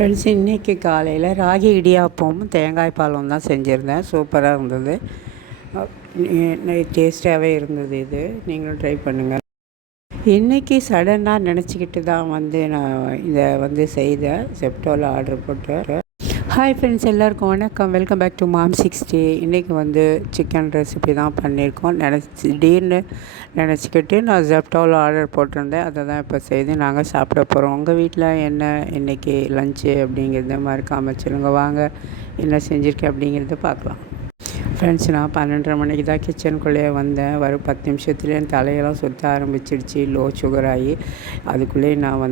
Friends, இன்றைக்கி காலையில் ராகி இடியாப்பமும் தேங்காய் பாலும் தான் செஞ்சுருந்தேன். சூப்பராக இருந்தது. டேஸ்ட்டாகவே இருந்தது. இது நீங்களும் ட்ரை பண்ணுங்கள். இன்றைக்கி சடனாக நினச்சிக்கிட்டு தான் நான் இதை செய்தேன். ஜெப்டோவில் ஆர்டர் போட்டு. ஹாய் ஃப்ரெண்ட்ஸ், எல்லாருக்கும் வணக்கம். Welcome back to mom 60. இன்றைக்கி சிக்கன் ரெசிபி தான் பண்ணியிருக்கோம். திடீர்னு நினச்சிக்கிட்டு நான் ஜெப்டோவில் ஆர்டர் போட்டிருந்தேன். அதை தான் இப்போ செய்து நாங்கள் சாப்பிட போகிறோம். உங்கள் வீட்டில் என்ன இன்றைக்கி லஞ்சு அப்படிங்கிறத மறக்காமல் சொல்லுங்கள். வாங்க என்ன செஞ்சுருக்கேன் அப்படிங்கிறத பார்க்கலாம். ஃப்ரெண்ட்ஸ், நான் 12:30 மணிக்கு தான் கிச்சனுக்குள்ளேயே வந்தேன். ஒரு 10 நிமிஷத்துலேயே என் தலையெல்லாம் சுற்ற ஆரம்பிச்சிடுச்சு. லோ சுகர் ஆகி அதுக்குள்ளேயே நான்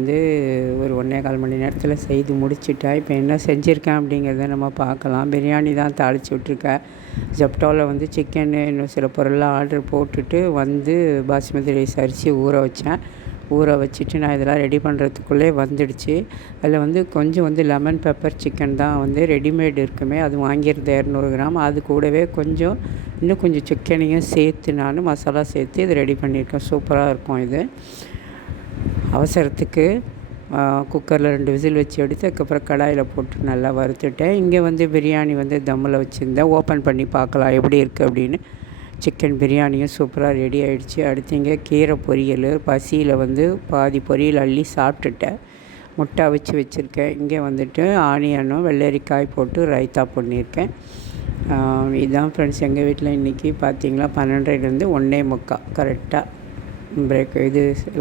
ஒரு 1.25 மணி நேரத்தில் செய்து முடிச்சுட்டேன். இப்போ என்ன செஞ்சுருக்கேன் அப்படிங்கிறத நம்ம பார்க்கலாம். பிரியாணி தான் தாளித்து விட்ருக்கேன். ஜெப்டோவில் சிக்கனு இன்னும் சில பொருள்லாம் ஆர்டர் போட்டுட்டு பாஸ்மதி ரைஸ் அரிசி ஊற வச்சுட்டு நான் இதெல்லாம் ரெடி பண்ணுறதுக்குள்ளே வந்துடுச்சு. அதில் கொஞ்சம் லெமன் பெப்பர் சிக்கன் தான் ரெடிமேட் இருக்குமே, அது வாங்கியிருந்தேன் 200 கிராம். அது கூடவே இன்னும் கொஞ்சம் சிக்கனையும் சேர்த்து நான் மசாலா சேர்த்து இது ரெடி பண்ணியிருக்கேன். சூப்பராக இருக்கும். இது அவசரத்துக்கு குக்கரில் 2 விசில் வச்சு எடுத்து அதுக்கப்புறம் கடாயில் போட்டு நல்லா வறுத்துட்டேன். இங்கே பிரியாணி தம்மில் வச்சுருந்தேன். ஓப்பன் பண்ணி பார்க்கலாம் எப்படி இருக்குது அப்படின்னு. சிக்கன் பிரியாணியும் சூப்பராக ரெடி ஆகிடுச்சு. அடுத்து இங்கே கீரை பொரியல். பசியில் பாதி பொரியல் அள்ளி சாப்பிட்டுட்டேன். முட்டை வச்சுருக்கேன். இங்கே ஆனியனும் வெள்ளரிக்காய் போட்டு ரைத்தா பண்ணியிருக்கேன். இதுதான் ஃப்ரெண்ட்ஸ் எங்கள் வீட்டில் இன்றைக்கி பார்த்திங்களா. 12:30லேருந்து 1:45 கரெக்டாக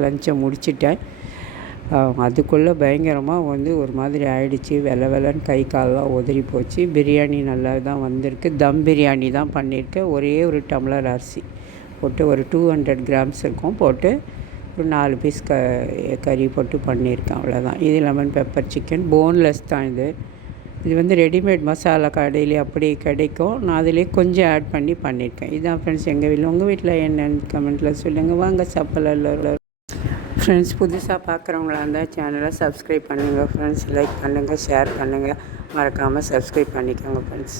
லஞ்சை முடிச்சிட்டேன். அதுக்குள்ளே பயங்கரமாக ஒரு மாதிரி ஆயிடுச்சு. வெள்ளன்னு கை காலெலாம் உதறி போச்சு. பிரியாணி நல்லா தான் வந்திருக்கு. தம் பிரியாணி தான் பண்ணியிருக்கேன். ஒரே ஒரு டம்ளர் அரிசி போட்டு ஒரு 200 கிராம்ஸ் இருக்கும் போட்டு ஒரு 4 பீஸ் கறி போட்டு பண்ணியிருக்கேன். அவ்வளோதான். இது லெமன் பெப்பர் சிக்கன் போன்லெஸ் தான். இது ரெடிமேட் மசாலா கடையிலே அப்படி கிடைக்கும். நான் அதிலே கொஞ்சம் ஆட் பண்ணி பண்ணியிருக்கேன். இதுதான் ஃப்ரெண்ட்ஸ் எங்கள் வீட்டில். உங்கள் வீட்டில் என்னென்னு கமெண்ட்டில் சொல்லுங்கள். வாங்க சாப்பிடலாம். ஃப்ரெண்ட்ஸ், புதுசாக பார்க்குறவங்களா இருந்தால் சேனலை சப்ஸ்கிரைப் பண்ணுங்கள். ஃப்ரெண்ட்ஸ், லைக் பண்ணுங்கள், ஷேர் பண்ணுங்கள். மறக்காமல் சப்ஸ்கிரைப் பண்ணிக்கோங்க ஃப்ரெண்ட்ஸ்.